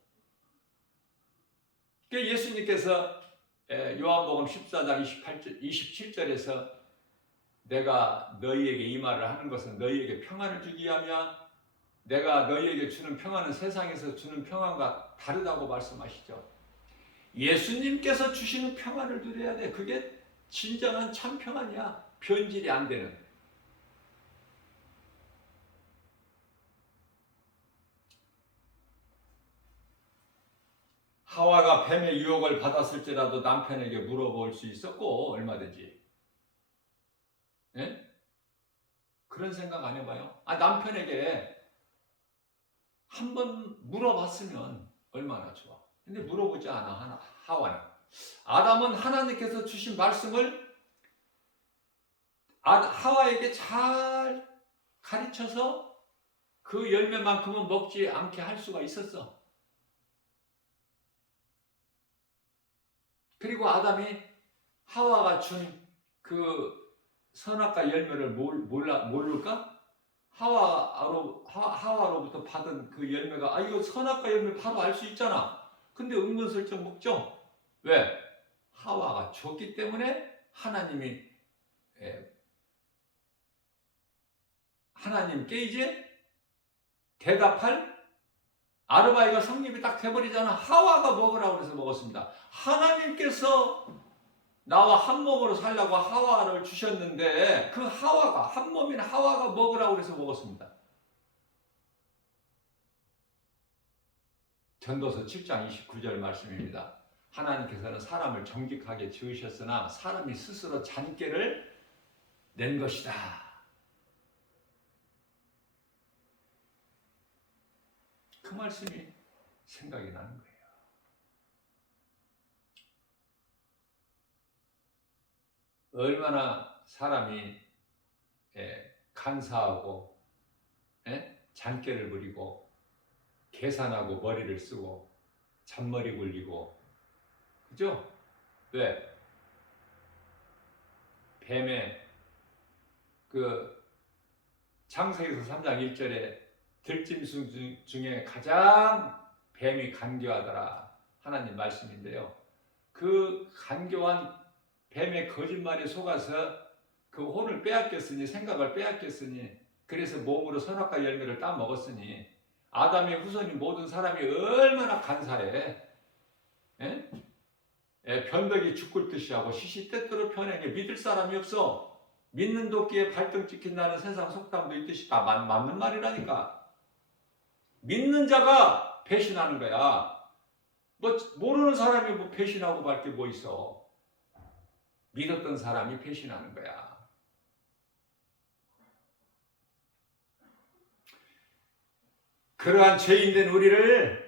예수님께서 요한복음 14장 27절에서 내가 너희에게 이 말을 하는 것은 너희에게 평안을 주기 위함이야. 내가 너희에게 주는 평안은 세상에서 주는 평안과 다르다고 말씀하시죠. 예수님께서 주시는 평안을 누려야 돼. 그게 진정한 참 평안이야. 변질이 안 되는. 하와가 뱀의 유혹을 받았을지라도 남편에게 물어볼 수 있었고, 얼마든지. 예? 그런 생각 안 해봐요? 남편에게 한번 물어봤으면 얼마나 좋아. 근데 물어보지 않아, 하와는. 아담은 하나님께서 주신 말씀을 하와에게 잘 가르쳐서 그 열매만큼은 먹지 않게 할 수가 있었어. 그리고 아담이 하와가 준 그 선악과 열매를 모를까? 하와로부터 받은 그 열매가, 이거 선악과 열매 바로 알 수 있잖아. 근데 은근슬쩍 먹죠. 왜? 하와가 줬기 때문에 하나님께 이제 대답할 아르바이가 성립이 딱 돼버리잖아. 하와가 먹으라고 해서 먹었습니다. 하나님께서 나와 한 몸으로 살라고 하와를 주셨는데 그 하와가, 한 몸인 하와가 먹으라고 해서 먹었습니다. 전도서 7장 29절 말씀입니다. 하나님께서는 사람을 정직하게 지으셨으나 사람이 스스로 잔꾀를 낸 것이다. 그 말씀이 생각이 나는 거예요. 얼마나 사람이 간사하고 잔꾀를 부리고 계산하고 머리를 쓰고 잔머리 굴리고, 그죠? 왜? 뱀의 그 창세기서 3장 1절에 들짐승 중에 가장 뱀이 간교하더라 하나님 말씀인데요. 그 간교한 뱀의 거짓말에 속아서 그 혼을 빼앗겼으니, 생각을 빼앗겼으니, 그래서 몸으로 선악과 열매를 따먹었으니 아담의 후손인 모든 사람이 얼마나 간사해. 변덕이 죽을 듯이 하고 시시때때로 변해. 믿을 사람이 없어. 믿는 도끼에 발등 찍힌다는 세상 속담도 있듯이 다 맞는 말이라니까. 믿는 자가 배신하는 거야. 뭐 모르는 사람이 뭐 배신하고 말 게 뭐 있어. 믿었던 사람이 배신하는 거야. 그러한 죄인된 우리를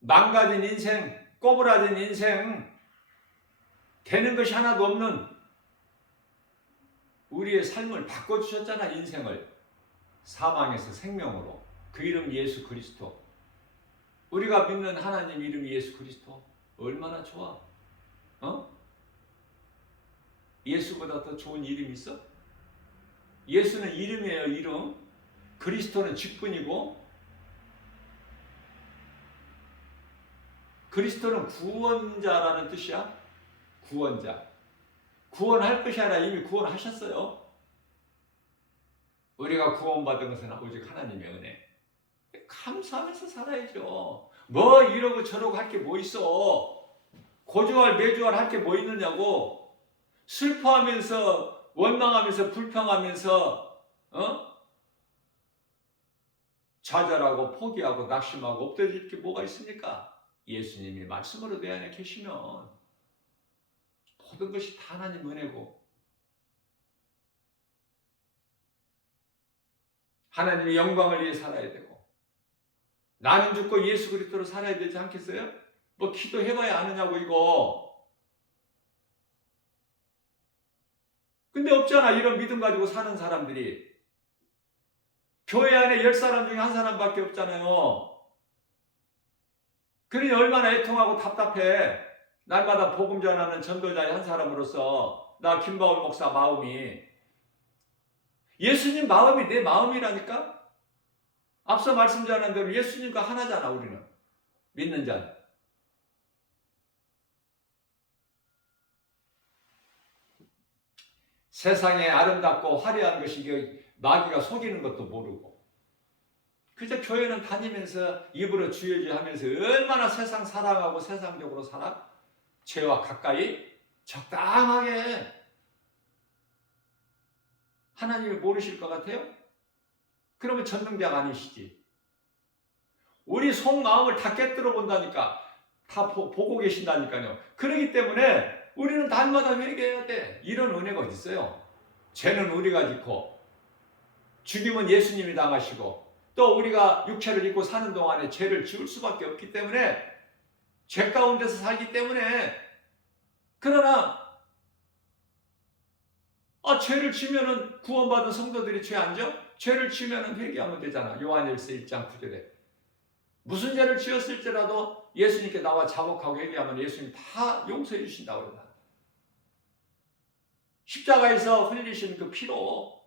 망가진 인생, 꼬부라진 인생, 되는 것이 하나도 없는 우리의 삶을 바꿔주셨잖아. 인생을 사망에서 생명으로. 그 이름 예수 그리스도. 우리가 믿는 하나님 이름이 예수 그리스도. 얼마나 좋아. 예수보다 더 좋은 이름이 있어? 예수는 이름이에요. 이름. 그리스도는 직분이고, 그리스도는 구원자라는 뜻이야. 구원자. 구원할 것이 아니라 이미 구원하셨어요. 우리가 구원받은 것은 오직 하나님의 은혜. 감사하면서 살아야죠. 뭐 이러고 저러고 할 게 뭐 있어. 고주할 매주할 할 게 뭐 있느냐고. 슬퍼하면서 원망하면서 불평하면서 좌절하고 포기하고 낙심하고 엎드릴 게 뭐가 있습니까? 예수님이 말씀으로 내 안에 계시면 모든 것이 다 하나님 은혜고, 하나님의 영광을 위해 살아야 되고, 나는 죽고 예수 그리스도로 살아야 되지 않겠어요? 뭐 기도해봐야 아느냐고 이거. 근데 없잖아. 이런 믿음 가지고 사는 사람들이. 교회 안에 10사람 중에 한 사람밖에 없잖아요. 그러니 얼마나 애통하고 답답해. 날마다 복음 전하는 전도자의 한 사람으로서 나 김바울 목사 마음이, 예수님 마음이 내 마음이라니까? 앞서 말씀 전한 대로 예수님과 하나잖아. 우리는 믿는 자는. 세상에 아름답고 화려한 것이 마귀가 속이는 것도 모르고, 그저 교회는 다니면서 입으로 주여주여 하면서 얼마나 세상 사랑하고 세상적으로 살아? 죄와 가까이 적당하게. 하나님을 모르실 것 같아요? 그러면 전능자가 아니시지. 우리 속마음을 다 깨뜨려 본다니까. 다 보고 계신다니까요. 그렇기 때문에 우리는 날마다 회개해야 돼. 이런 은혜가 어디 있어요? 죄는 우리가 짓고, 죽임은 예수님이 당하시고, 또 우리가 육체를 입고 사는 동안에 죄를 지을 수밖에 없기 때문에 죄 가운데서 살기 때문에 그러나 죄를 지면은 구원받은 성도들이 죄 안 져? 죄를 지면은 회개하면 되잖아. 요한일서 1장 9절에 무슨 죄를 지었을지라도 예수님께 나와 자복하고 회개하면 예수님 다 용서해 주신다고 그러다. 십자가에서 흘리신 그 피로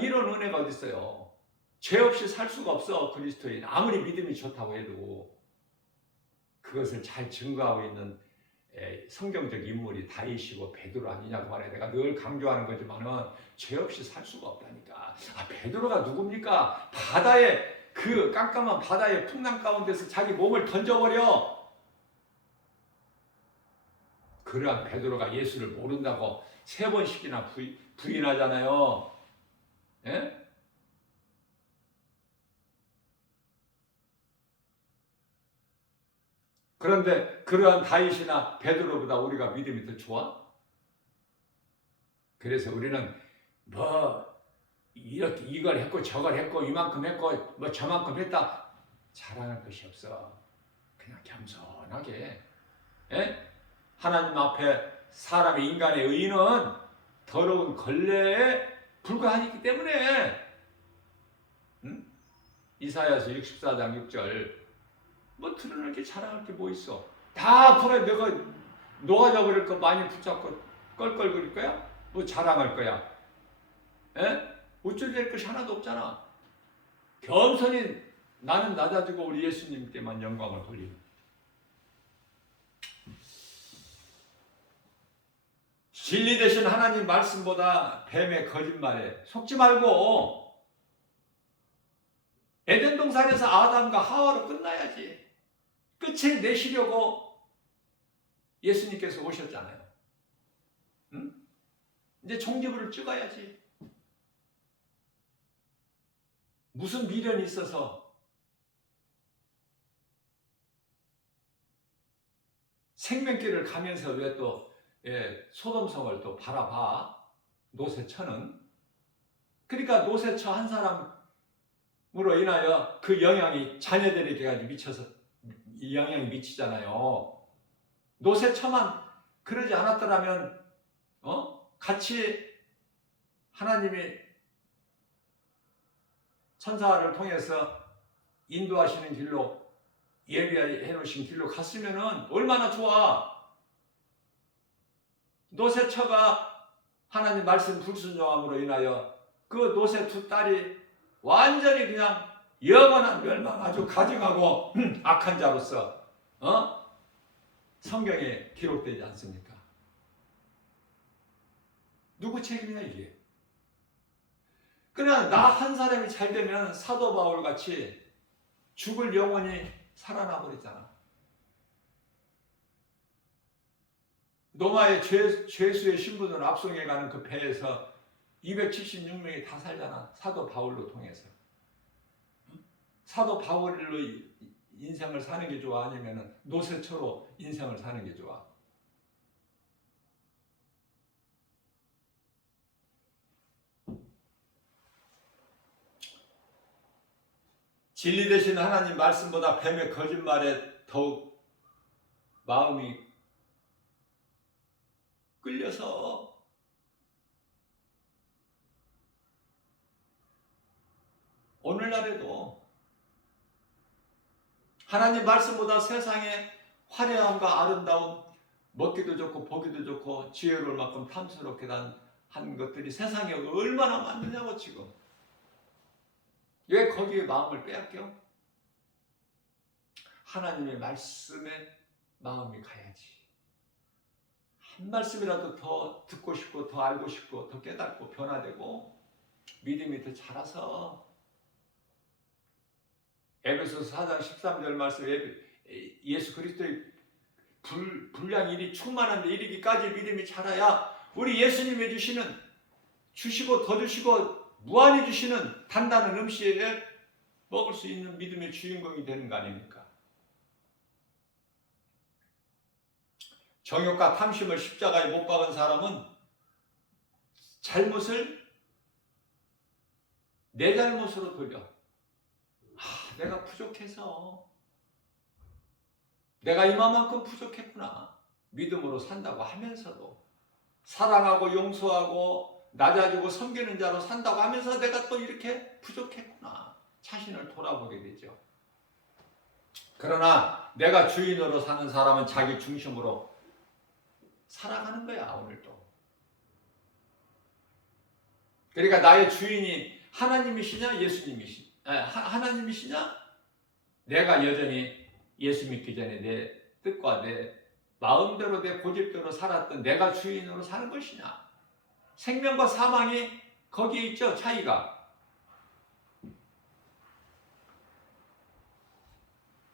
이런 은혜가 어디 있어요? 죄 없이 살 수가 없어. 그리스도인 아무리 믿음이 좋다고 해도 그것을 잘 증거하고 있는 성경적 인물이 다윗이고 베드로 아니냐고 말해. 내가 늘 강조하는 거지만은 죄 없이 살 수가 없다니까. 베드로가 누굽니까? 바다에 그 깜깜한 바다의 풍랑 가운데서 자기 몸을 던져버려. 그러한 베드로가 예수를 모른다고 3번씩이나 부인하잖아요. 예? 그런데 그러한 다윗이나 베드로보다 우리가 믿음이 더 좋아? 그래서 우리는 이렇게 이걸 했고 저걸 했고 이만큼 했고 저만큼 했다 자랑할 것이 없어. 그냥 겸손하게 하나님 앞에 사람의 인간의 의는 더러운 걸레에 불과하기 때문에 이사야서 64장 6절 드러낼 게 자랑할 게 뭐 있어. 다 풀어. 내가 녹아져 버릴 거 많이 붙잡고 껄껄거릴 거야? 자랑할 거야? 어쩔 될 것이 하나도 없잖아. 겸손히 나는 낮아지고 우리 예수님께만 영광을 돌리는. 진리 되신 하나님 말씀보다 뱀의 거짓말에 속지 말고 에덴 동산에서 아담과 하와로 끝나야지. 끝을 내시려고 예수님께서 오셨잖아요. 이제 종지부를 찍어야지. 무슨 미련이 있어서 생명길을 가면서 왜 또 소돔성을 또 바라봐. 노새처는. 그러니까 노새처 한 사람으로 인하여 그 영향이 자녀들에게 미쳐서 이 영향이 미치잖아요. 노새처만 그러지 않았더라면 같이 하나님이 천사를 통해서 인도하시는 길로 예비해 놓으신 길로 갔으면은 얼마나 좋아. 노새처가 하나님 말씀 불순종함으로 인하여 그 노새 두 딸이 완전히 그냥 영원한 멸망 아주 가증하고 악한 자로서 성경에 기록되지 않습니까? 누구 책임이야 이게? 그러나 나 한 사람이 잘 되면 사도 바울 같이 죽을 영혼이 살아나 버리잖아. 노마의 죄수의 신분으로 압송해 가는 그 배에서 276명이 다 살잖아. 사도 바울로 통해서. 사도 바울로 인생을 사는 게 좋아? 아니면 노새처로 인생을 사는 게 좋아? 진리 되신 하나님 말씀보다 뱀의 거짓말에 더욱 마음이 끌려서 오늘날에도 하나님 말씀보다 세상의 화려함과 아름다움, 먹기도 좋고 보기도 좋고 지혜로울 만큼 탐스럽게 한 것들이 세상에 얼마나 많느냐고 지금. 왜 거기에 마음을 빼앗겨? 하나님의 말씀에 마음이 가야지. 한 말씀이라도 더 듣고 싶고 더 알고 싶고 더 깨닫고 변화되고 믿음이 더 자라서 에베소서 4장 13절 말씀 예수 그리스도의 분량 일이 충만한 데 이르기까지 믿음이 자라야 우리 예수님이 주시고 더 주시고 무한히 주시는 단단한 음식을 먹을 수 있는 믿음의 주인공이 되는 거 아닙니까? 정욕과 탐심을 십자가에 못 박은 사람은 잘못을 내 잘못으로 돌려. 내가 부족해서 내가 이만큼 부족했구나. 믿음으로 산다고 하면서도 사랑하고 용서하고 낮아지고 섬기는 자로 산다고 하면서 내가 또 이렇게 부족했구나. 자신을 돌아보게 되죠. 그러나 내가 주인으로 사는 사람은 자기 중심으로 살아가는 거야, 오늘도. 그러니까 나의 주인이 하나님이시냐 하나님이시냐? 내가 여전히 예수 믿기 전에 내 뜻과 내 마음대로 내 고집대로 살았던 내가 주인으로 사는 것이냐? 생명과 사망이 거기에 있죠, 차이가.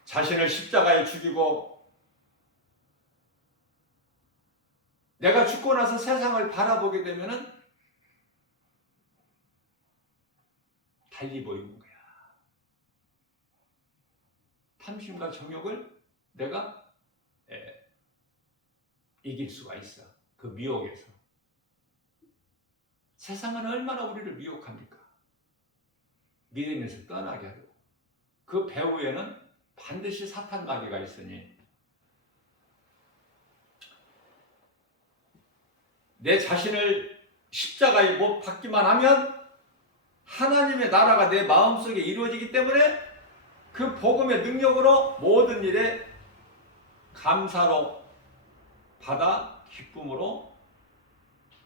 자신을 십자가에 죽이고 내가 죽고 나서 세상을 바라보게 되면은 달리 보이는 거야. 탐심과 정욕을 내가 이길 수가 있어. 그 미혹에서. 세상은 얼마나 우리를 미혹합니까? 믿음에서 떠나게 하려고. 그 배후에는 반드시 사탄 마귀가 있으니 내 자신을 십자가에 못 박기만 하면 하나님의 나라가 내 마음속에 이루어지기 때문에 그 복음의 능력으로 모든 일에 감사로 받아 기쁨으로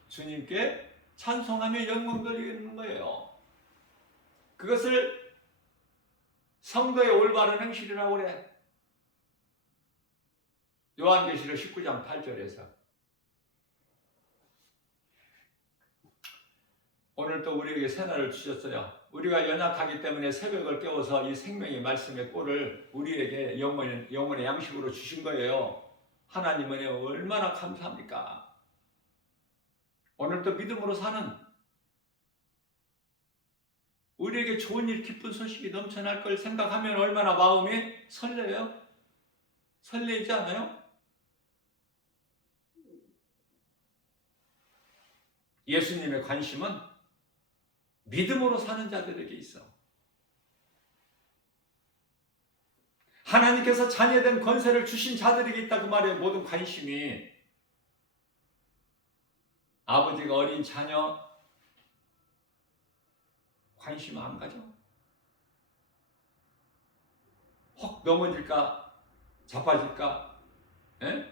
주님께 찬송하며 영광 돌리는 거예요. 그것을 성도의 올바른 행실이라고 그래. 요한계시록 19장 8절에서 오늘 또 우리에게 새날을 주셨어요. 우리가 연약하기 때문에 새벽을 깨워서 이 생명의 말씀의 꼴을 우리에게 영혼의 양식으로 주신 거예요. 하나님은 얼마나 감사합니까? 오늘 또 믿음으로 사는 우리에게 좋은 일, 기쁜 소식이 넘쳐날 걸 생각하면 얼마나 마음이 설레요? 설레지 않아요? 예수님의 관심은 믿음으로 사는 자들에게 있어. 하나님께서 자녀된 권세를 주신 자들에게 있다 그 말이에요. 모든 관심이. 아버지가 어린 자녀 관심 안 가져? 혹 넘어질까? 자빠질까? 에?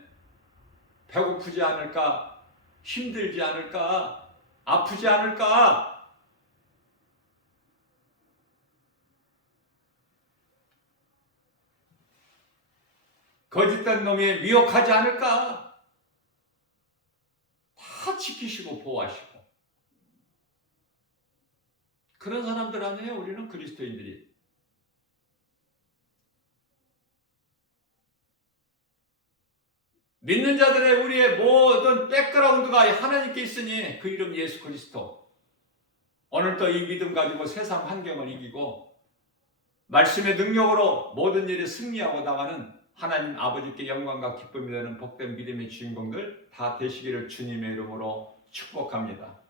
배고프지 않을까? 힘들지 않을까? 아프지 않을까? 거짓된 놈이 미혹하지 않을까? 다 지키시고 보호하시고. 그런 사람들 아니에요, 우리는 그리스도인들이. 믿는 자들의 우리의 모든 백그라운드가 하나님께 있으니 그 이름 예수 그리스도. 오늘도 이 믿음 가지고 세상 환경을 이기고 말씀의 능력으로 모든 일에 승리하고 나가는 하나님 아버지께 영광과 기쁨이 되는 복된 믿음의 주인공들 다 되시기를 주님의 이름으로 축복합니다.